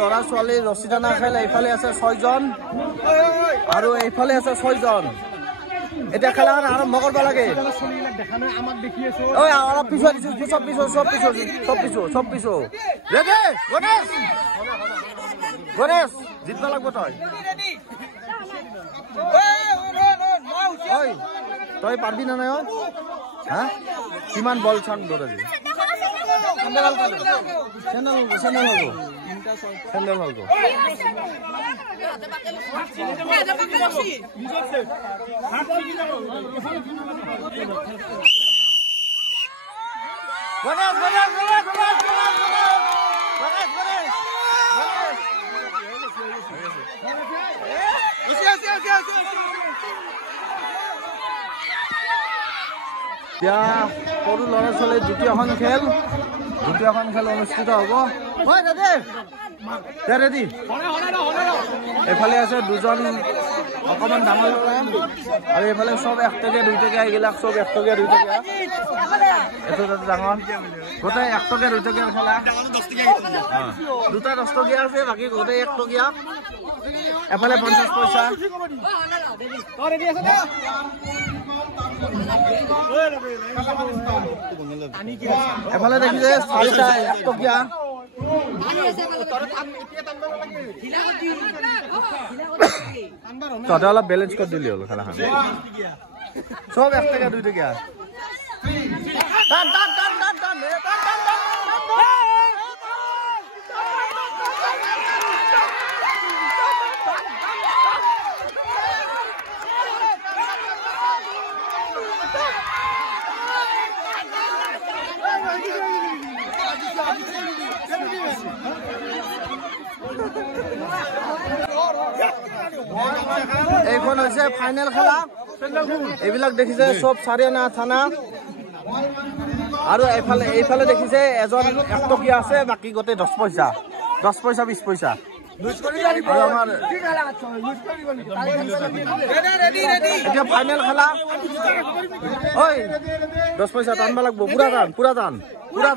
লৰা ছোৱালী ৰছী টানা খেল এইফালে আছে 6 জন আৰু এইফালে আছে 6 জন এটা খেলা আৰম্ভ কৰিব লাগে ঐ অলপ পিছুৱাই দিছো সব পিছু ৰেডি গণেশ জিতব লাগব তই পারবি না নাই হ্যাঁ কিমান বল চান দৌড়ে স্যান্ডেল হলগো এতিয়া সৰু ল'ৰা ছোৱালীৰ দ্বিতীয়খন খেল অনুষ্ঠিত হ'ব ৰেডি এইফালে আছে 2 জন অকমান ডাঙৰ ল'ৰা আৰু এইফালে চব 1 টকীয়া 2 টকীয়া এইবিলাক চব 1 টকীয়া 2 টকীয়া এইটো ডাঙৰ গোটেই 1 টকীয়া 2 টকীয়াৰ খেলা দুটা 10 টকীয়া আছে বাকী গোটেই 1 টকীয়া এফালে 50 পইচা এফালে দেখিছে 4টা 1 টকীয়া তহঁতে অলপ বেলেঞ্চ কৰি দিলি হ'ল খেলাখন চব 1 টকীয়া 2 টকীয়া এইখন হৈছে ফাইনেল খেলা এইবিলাক দেখিছে সব 4 আনা থানা আৰু এইফালে দেখিছে এজন 1 টকীয়া আছে বাকি গোটে 10 পইচা 20 পইচা আৰু আমাৰ এতিয়া ফাইনেল খেলা ঐ 10 পইচা টানবা লাগব পুরা টান পুরা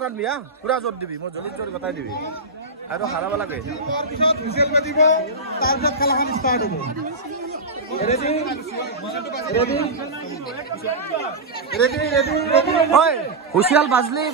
টানবি পুরা জোর দিবি মই জোর গতাই দিবি আৰু হাৰাব লাগে খেলাখন ষ্টাৰ্ট হ'ব হুঁচিয়াল বাজলি